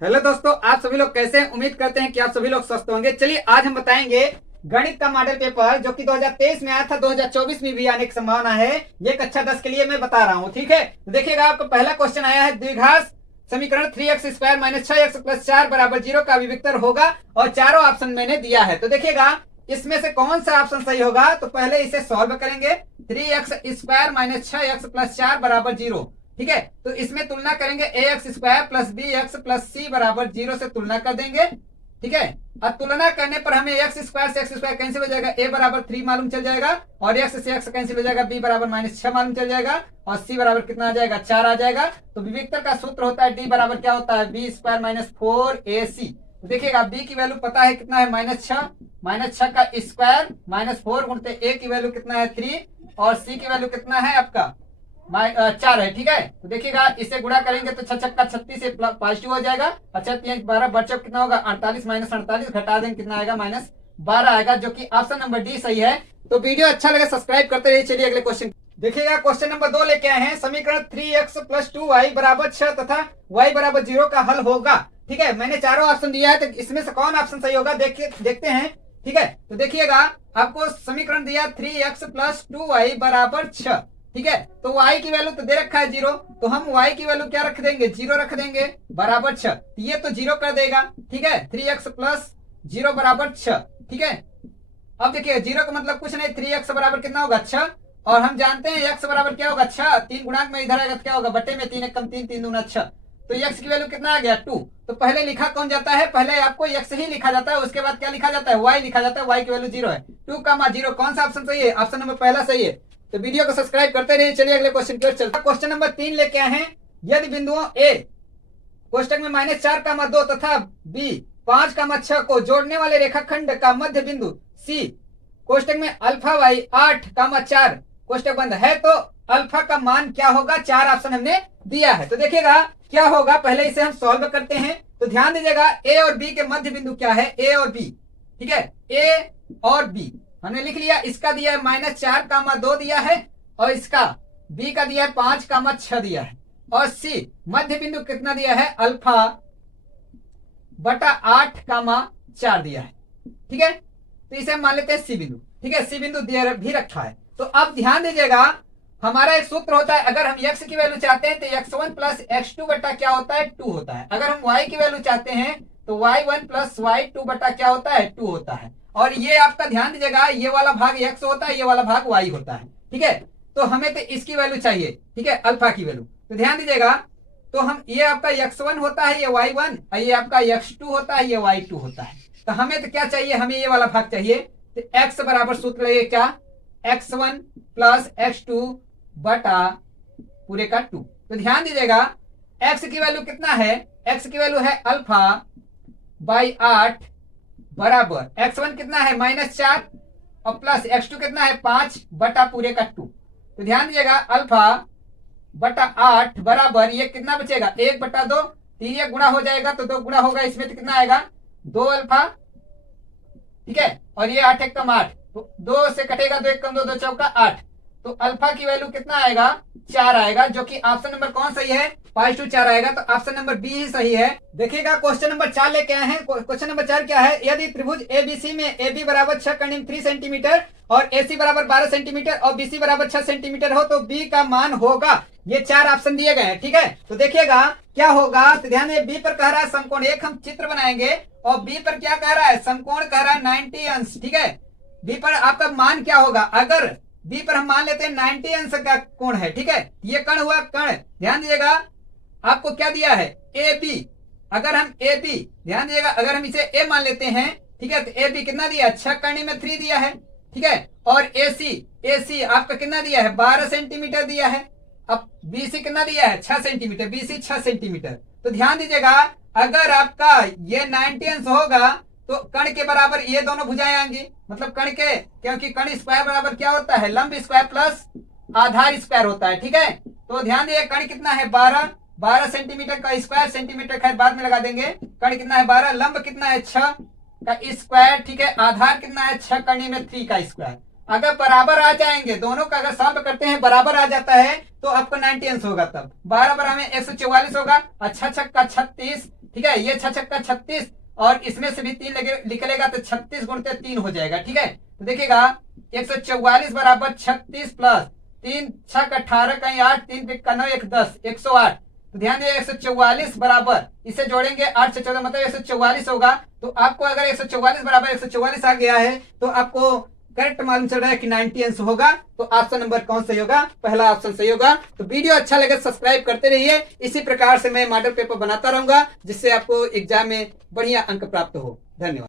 Hello दोस्तों, आप सभी लोग कैसे हैं? उम्मीद करते हैं कि आप सभी लोग स्वस्थ होंगे। चलिए आज हम बताएंगे गणित का मॉडल पेपर जो कि 2023 में आया था, 2024 में भी आने की संभावना है। ये कक्षा 10 के लिए मैं बता रहा हूं, ठीक है। तो देखिएगा, आपका पहला क्वेश्चन आया है, द्विघात समीकरण 3x² - 6x + 4 = 0 का अभिव्यक्तर होगा, और चारों ऑप्शन मैंने दिया है। तो देखिएगा, इसमें से कौन सा ऑप्शन सही होगा। तो पहले इसे सॉल्व करेंगे। 3x² - 6x + 4 = 0, ठीक है। तो इसमें तुलना करेंगे, ax² + bx + c = 0 से तुलना कर देंगे, ठीक है। और तुलना करने पर हमें x² से x² कैंसिल हो जाएगा, a = 3 मालूम चल जाएगा, और x से x कैंसिल हो जाएगा, b = -6 मालूम चल जाएगा, और c बराबर कितना आ जाएगा, 4 आ जाएगा। तो विविक्तर का सूत्र होता है d बराबर क्या होता है, b² - 4ac। तो देखिएगा, b की वैल्यू पता है कितना है, -6 का स्क्वायर -4 गुणते a की वैल्यू कितना है 3, और c की वैल्यू कितना है आपका 4 है, ठीक है। तो देखिएगा, इसे गुणा करेंगे तो 6 छक्का 36 से पॉजिटिव हो जाएगा। अच्छा 3 12 बच्चों कितना होगा, 48 -48 घटा देंगे कितना आएगा, -12 आएगा, जो कि ऑप्शन नंबर डी सही है। तो वीडियो अच्छा लगे सब्सक्राइब करते रहिए। चलिए अगले क्वेश्चन देखिएगा। क्वेश्चन नंबर 2 लेके आए हैं, समीकरण 3x + 2y = 6 तथा y = 0 का हल होगा, ठीक है। मैंने चारों ऑप्शन दिया है, तो इसमें से कौन ऑप्शन सही होगा देखते हैं, ठीक है। तो देखिएगा, आपको समीकरण दिया 3x + 2y = 6, ठीक है। तो y की वैल्यू तो दे रखा है 0, तो हम y की वैल्यू क्या रख देंगे, 0 रख देंगे, बराबर 6। तो ये तो 0 कर देगा, ठीक है। 3x + 0 = 6, ठीक है। अब देखिए, 0 का मतलब कुछ नहीं, 3x बराबर कितना होगा, 6, और हम जानते हैं x बराबर क्या होगा, 6। 3 गुणांक में इधर आएगा तो क्या होगा, बटे में 3 × 3 3 दूना 6। तो x की वैल्यू कितना आ गया, 2। तो पहले लिखा कौन जाता है, पहले आपको x ही लिखा जाता है, उसके बाद क्या लिखा जाता है, y लिखा जाता है। y की वैल्यू 0 है, 2, 0। कौन सा ऑप्शन सही है, ऑप्शन नंबर पहला सही है। तो वीडियो को सब्सक्राइब करते रहिए। चलिए अगले क्वेश्चन की ओर चलते हैं। क्वेश्चन नंबर 3 लेके आए हैं, यदि बिंदुओं a कोष्टक में -4, 2 तथा b 5, 6 को जोड़ने वाले रेखाखंड का मध्य बिंदु c कोष्टक में अल्फा y 8, 4 कोष्टक बंद है, तो अल्फा का मान क्या होगा। 4 ऑप्शन हमने दिया है। तो देखिएगा क्या होगा, पहले इसे हम सॉल्व करते हैं। तो ध्यान दीजिएगा, a और b के मध्य बिंदु क्या है, a और b, ठीक है। a और b हमने लिख लिया। इसका दिया है -4, 2 दिया है, और इसका b का दिया है 5, 6 दिया है, और c मध्य बिंदु कितना दिया है, अल्फा बटा 8, 4 दिया है, ठीक है। तो इसे हम मान लेते हैं सी बिंदु, ठीक है। सी बिंदु दिया भी रखा है। तो अब ध्यान दीजिएगा, हमारा एक सूत्र होता है, अगर हम x की वैल्यू चाहते हैं तो x1 + x2 बटा क्या होता है, 2 होता है। अगर हम y की वैल्यू चाहते हैं तो y1 + y2 बटा क्या होता है, 2 होता है। और ये आपका ध्यान दीजिएगा, ये वाला भाग x होता है, ये वाला भाग y होता है, ठीक है। तो हमें तो इसकी वैल्यू चाहिए, ठीक है, अल्फा की वैल्यू। तो ध्यान दीजिएगा, तो हम ये आपका x1 होता है, ये y1, और ये आपका x2 होता है, ये y2 होता है। तो हमें तो क्या चाहिए, हमें ये वाला भाग चाहिए। तो x बराबर सूत्र लगे क्या, x1 + x2 बटा पूरे का 2। तो ध्यान दीजिएगा, x की वैल्यू कितना है, x की वैल्यू है अल्फा बाई 8 बराबर x1 कितना है -4, और प्लस x2 कितना है 5 बटा पूरे का 2। तो ध्यान दीजिएगा, अल्फा बटा 8 बराबर ये कितना बचेगा, 1 बटा 2, 3 ये गुणा हो जाएगा तो 2 गुणा होगा, इसमें तो कितना आएगा 2 अल्फा, ठीक है। और ये 8 × 8, तो 2 से कटेगा, 2 × 2, 2 चौका 8। तो अल्फा की वैल्यू कितना आएगा, 4 आएगा, जो कि ऑप्शन नंबर कौन सही है, 5/2 आएगा। तो ऑप्शन नंबर बी ही सही है। देखिएगा, क्वेश्चन नंबर 4 लेके आए हैं। क्वेश्चन नंबर 4 क्या है, यदि त्रिभुज एबीसी में AB = 6 × 3 सेंटीमीटर और AC = 12 सेंटीमीटर और BC = 6 सेंटीमीटर हो, तो B का मान होगा। ये 4 ऑप्शन दिए गए हैं, ठीक है। तो देखिएगा क्या होगा, तो ध्यान बी पर कह रहा है समकोण, एक हम चित्र बनाएंगे, और बी पर क्या कह रहा है, समकोण कह रहा है 90 अंश, ठीक है। बी पर आपका मान क्या होगा, अगर बी पर हम मान लेते हैं 90 अंश का कोण है, ठीक है। ये कण हुआ कण, ध्यान दीजिएगा, आपको क्या दिया है, ए बी। अगर हम ए बी, ध्यान दीजिएगा, अगर हम इसे ए मान लेते हैं, ठीक है, तो ए बी कितना दिया है, 6 करने में 3 दिया है, ठीक है। और ए सी आपका कितना दिया है, 12 सेंटीमीटर दिया है। अब बी सी कितना दिया है, 6 सेंटीमीटर, बी सी 6 सेंटीमीटर। तो ध्यान दीजिएगा, अगर आपका ये 90 अंश होगा तो कण के बराबर ये दोनों भुजाएं आएंगी, मतलब कण के, क्योंकि कण स्क्वायर बराबर क्या होता है, लंब स्क्वायर प्लस आधार स्क्वायर होता है, ठीक है। तो ध्यान दीजिए, कण कितना है 12 सेंटीमीटर का स्क्वायर, सेंटीमीटर खैर बाद में लगा देंगे। कण कितना है 12, लंब कितना है 6 का स्क्वायर, ठीक है। आधार कितना है 6 करने में 3 का स्क्वायर। अगर बराबर आ जाएंगे दोनों का, अगर सॉल्व करते हैं बराबर आ जाता है तो आपको 90 अंश होगा, तब 12 बराबर 144 होगा, 6 छक्का 36, ठीक है, ये 6 छक्का 36 और इसमें से भी 3 निकलेगा तो 36 गुणते 3 हो जाएगा। ठीक है, तो देखिएगा 144 बराबर 36 प्लस 3 छक 18 कहीं 8 3 पिक्का 9 1 10 108। तो ध्यान दिए 144 बराबर इसे जोड़ेंगे 8 से 14 मतलब 144 होगा। तो आपको अगर 144 बराबर 144 आ गया है तो आपको करेक्ट मालूम चल रहा है कि 90 आंसर होगा। तो ऑप्शन नंबर कौन सही होगा? पहला ऑप्शन सही होगा। तो वीडियो अच्छा लगे सब्सक्राइब करते रहिए। इसी प्रकार से मैं मॉडल पेपर बनाता रहूंगा जिससे आपको एग्जाम में बढ़िया अंक प्राप्त हो। धन्यवाद।